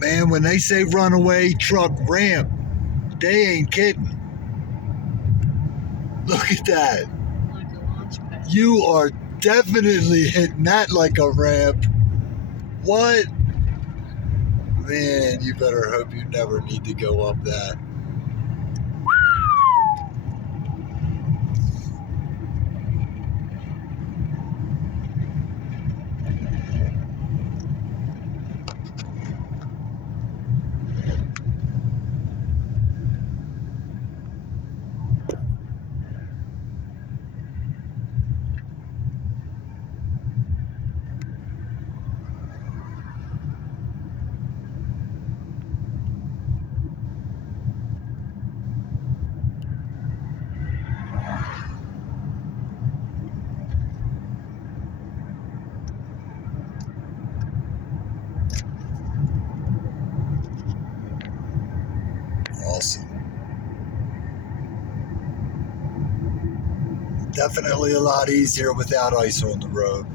Man, when they say runaway truck ramp, they ain't kidding. Look at that. Like a launch pad. You are definitely hitting that like a ramp. What? Man, you better hope you never need to go up that. Awesome. Definitely a lot easier without ice on the road.